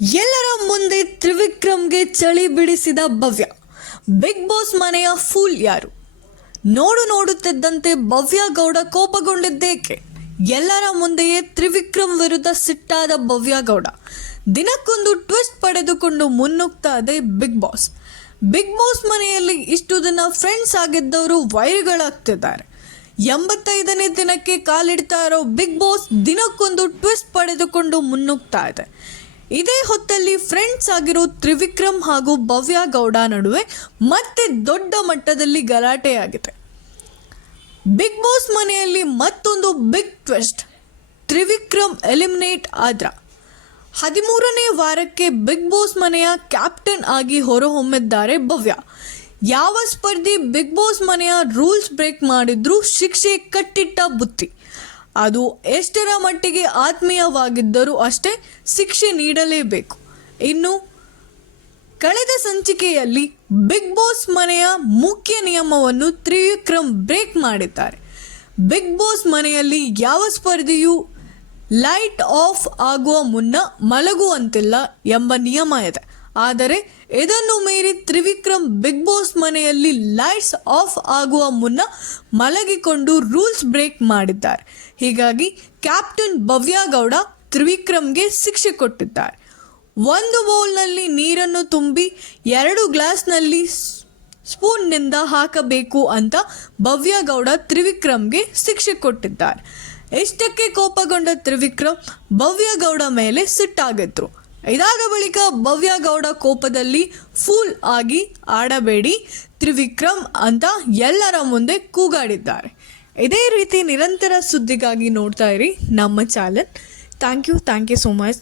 ಎಲ್ಲರ ಮುಂದೆ ತ್ರಿವಿಕ್ರಮ್ಗೆ ಚಳಿ ಬಿಡಿಸಿದ ಭವ್ಯ. ಬಿಗ್ ಬಾಸ್ ಮನೆಯ ಫೂಲ್ ಯಾರು? ನೋಡುತ್ತಿದ್ದಂತೆ ಭವ್ಯ ಗೌಡ ಕೋಪಗೊಂಡಿದ್ದೇಕೆ? ಎಲ್ಲರ ಮುಂದೆಯೇ ತ್ರಿವಿಕ್ರಮ್ ವಿರುದ್ಧ ಸಿಟ್ಟಾದ ಭವ್ಯ ಗೌಡ ದಿನಕ್ಕೊಂದು ಟ್ವಿಸ್ಟ್ ಪಡೆದುಕೊಂಡು ಮುನ್ನುಗ್ತಾ ಇದೆ ಬಿಗ್ ಬಾಸ್. ಬಿಗ್ ಬಾಸ್ ಮನೆಯಲ್ಲಿ ಇಷ್ಟು ದಿನ ಫ್ರೆಂಡ್ಸ್ ಆಗಿದ್ದವರು ವೈರಿಗಳಾಗ್ತಿದ್ದಾರೆ. 85ನೇ ದಿನಕ್ಕೆ ಕಾಲಿಡ್ತಾ ಇರೋ ಬಿಗ್ ಬಾಸ್ ದಿನಕ್ಕೊಂದು ಟ್ವಿಸ್ಟ್ ಪಡೆದುಕೊಂಡು ಮುನ್ನುಗ್ತಾ ಇದೆ. ಇದೇ ಹೊತ್ತಲ್ಲಿ ಫ್ರೆಂಡ್ಸ್ ಆಗಿರೋ ತ್ರಿವಿಕ್ರಮ್ ಹಾಗೂ ಭವ್ಯ ಗೌಡ ನಡುವೆ ಮತ್ತೆ ದೊಡ್ಡ ಮಟ್ಟದಲ್ಲಿ ಗಲಾಟೆಯಾಗಿದೆ. ಬಿಗ್ ಬಾಸ್ ಮನೆಯಲ್ಲಿ ಮತ್ತೊಂದು ಬಿಗ್ ಟ್ವಿಸ್ಟ್. ತ್ರಿವಿಕ್ರಮ್ ಎಲಿಮಿನೇಟ್ ಆದ್ರ 13ನೇ ವಾರಕ್ಕೆ ಬಿಗ್ ಬಾಸ್ ಮನೆಯ ಕ್ಯಾಪ್ಟನ್ ಆಗಿ ಹೊರಹೊಮ್ಮಿದ್ದಾರೆ ಭವ್ಯ. ಯಾವ ಸ್ಪರ್ಧಿ ಬಿಗ್ ಬಾಸ್ ಮನೆಯ ರೂಲ್ಸ್ ಬ್ರೇಕ್ ಮಾಡಿದ್ರೂ ಶಿಕ್ಷೆ ಕಟ್ಟಿಟ್ಟ ಬುತ್ತಿ. ಅದು ಎಷ್ಟರ ಮಟ್ಟಿಗೆ ಆತ್ಮೀಯವಾಗಿದ್ದರೂ ಅಷ್ಟೇ ಶಿಕ್ಷೆ ನೀಡಲೇಬೇಕು. ಇನ್ನು ಕಳೆದ ಸಂಚಿಕೆಯಲ್ಲಿ ಬಿಗ್ ಬಾಸ್ ಮನೆಯ ಮುಖ್ಯ ನಿಯಮವನ್ನು ತ್ರಿವಿಕ್ರಮ್ ಬ್ರೇಕ್ ಮಾಡಿದ್ದಾರೆ. ಬಿಗ್ ಬಾಸ್ ಮನೆಯಲ್ಲಿ ಯಾವ ಸ್ಪರ್ಧಿಯೂ ಲೈಟ್ ಆಫ್ ಆಗುವ ಮುನ್ನ ಮಲಗುವಂತಿಲ್ಲ ಎಂಬ ನಿಯಮ ಇದೆ. ಆದರೆ ಇದನ್ನು ಮೀರಿ ತ್ರಿವಿಕ್ರಮ್ ಬಿಗ್ ಬಾಸ್ ಮನೆಯಲ್ಲಿ ಲೈಟ್ಸ್ ಆಫ್ ಆಗುವ ಮುನ್ನ ಮಲಗಿಕೊಂಡು ರೂಲ್ಸ್ ಬ್ರೇಕ್ ಮಾಡಿದ್ದಾರೆ. ಹೀಗಾಗಿ ಕ್ಯಾಪ್ಟನ್ ಭವ್ಯ ಗೌಡ ತ್ರಿವಿಕ್ರಮ್ಗೆ ಶಿಕ್ಷೆ ಕೊಟ್ಟಿದ್ದಾರೆ. ಒಂದು ಬೌಲ್ನಲ್ಲಿ ನೀರನ್ನು ತುಂಬಿ 2 ಗ್ಲಾಸ್ನಲ್ಲಿ ಸ್ಪೂನ್ನಿಂದ ಹಾಕಬೇಕು ಅಂತ ಭವ್ಯ ಗೌಡ ತ್ರಿವಿಕ್ರಮ್ಗೆ ಶಿಕ್ಷೆ ಕೊಟ್ಟಿದ್ದಾರೆ. ಇಷ್ಟಕ್ಕೆ ಕೋಪಗೊಂಡ ತ್ರಿವಿಕ್ರಮ್ ಭವ್ಯ ಗೌಡ ಮೇಲೆ ಸಿಟ್ಟಾಗಿದ್ರು. ಇದಾದ ಬಳಿಕ ಭವ್ಯ ಗೌಡ ಕೋಪದಲ್ಲಿ ಫೂಲ್ ಆಗಿ ಆಡಬೇಡಿ ತ್ರಿವಿಕ್ರಮ್ ಅಂತ ಎಲ್ಲರ ಮುಂದೆ ಕೂಗಾಡಿದ್ದಾರೆ. ಇದೇ ರೀತಿ ನಿರಂತರ ಸುದ್ದಿಗಾಗಿ ನೋಡ್ತಾ ಇರಿ ನಮ್ಮ channel. Thank you so much.